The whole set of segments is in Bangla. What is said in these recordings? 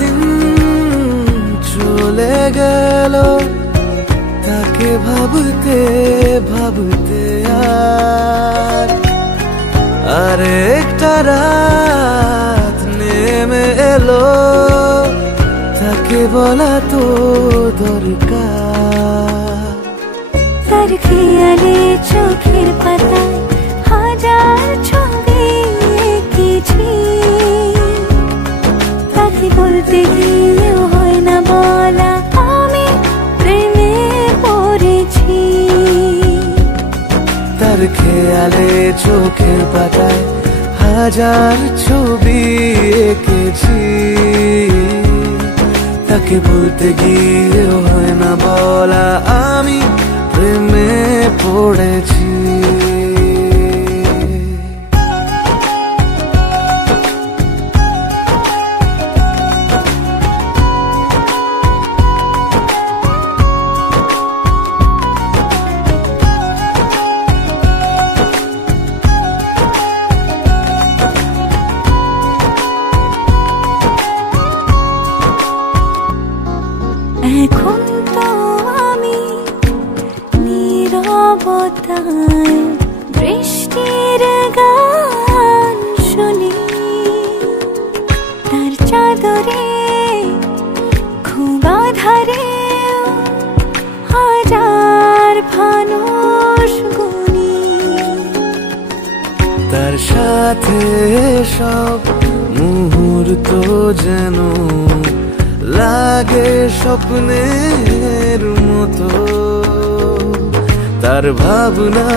দিন চলে গেল, তাকে ভাবতে ভাবতে আর একটা রাত নেমে এলো, তাকে বলা তো দরকার। তার খেয়ালে চোখের পাতায় হাজার ছবি এঁকেছি, তাকে বলতে গিয়েও হয় না বলা আমি প্রেমে পড়েছি। তার খেয়ালে চোখের পাতায় হাজার ছবি এঁকেছি, তাকে বলতে গিয়েও হয় না বলা আমি প্রেমে পড়েছি। এখন তো আমি নীরবতায় বৃষ্টির গান শুনি, তার চাদরে খুব আধারে হাজার ফানুষ গুনি। তার সাথে সব মুহূর্ত যেন লাগে স্বপ্নের মতো, তার ভাবনা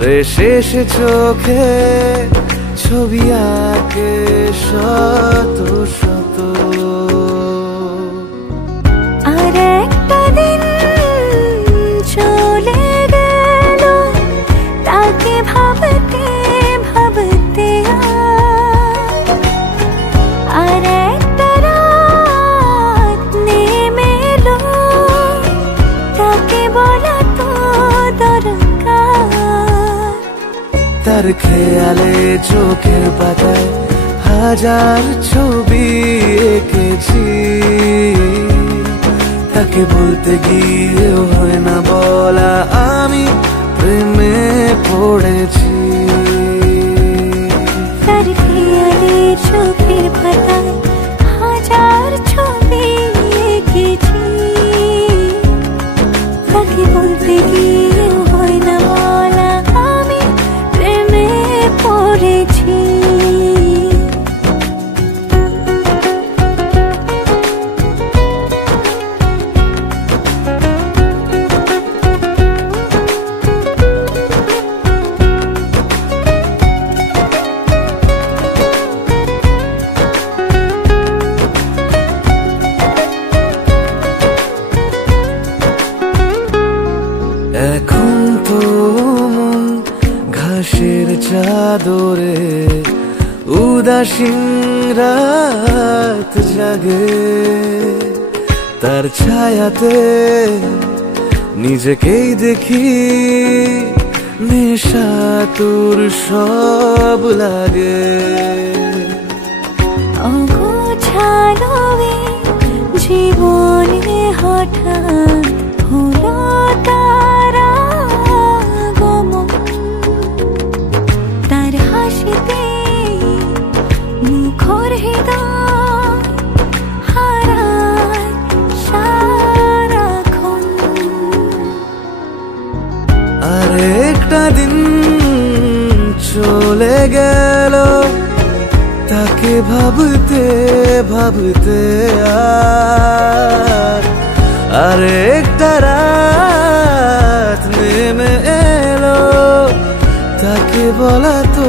রে শেষ চোখে ছবি আঁকে শত শত। আর একটা দিন চলে গেল, তাকে ভাবতে ভাবতে আর একটা রাত নেমে এলো, তাকে বলা তো দরকার। তার খেয়ালে চোখের পাতায় হাজার ছবি এঁকেছি, তাকে বলতে গিয়েও হয় না বলা আমি প্রেমে পড়েছি। তার খেয়ালে চোখের পাতায় হাজার ছবি এঁকেছি, তাকে বলতে গিয়েও হয় না বলা আমি প্রেমে পড়েছি। এখন তো মন ঘাসের চাদরে উদাসীন রাত জাগে, তার ছায়াতে নিজেকেই দেখি নেশা তোর সব লাগে। অগোছালো জীবনে হঠাৎ হলো তার আগমন, তার হাসিতে মুখর হৃদয় হারায় সারাক্ষণ। আর একটা দিন চলে গেল, তাকে ভাবতে ভাবতে আর একটা রাত নেমে এলো, তাকে বলা তো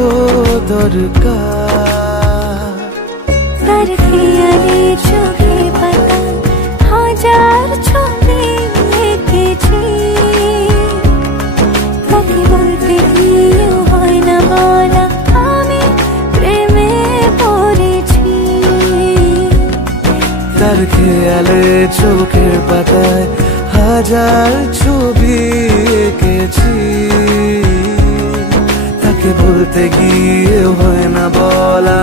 দরকার। তার খেয়ালে চোখে পাতায় হাজার ছবি এঁকেছি, তাকে বলতে গিয়েও হয় না বলা আমি প্রেমে পড়েছি। তার খেয়ালে চোখের পাতায় হাজার ছবি এঁকেছি, তাকে বলতে গিয়েও হয় না বলা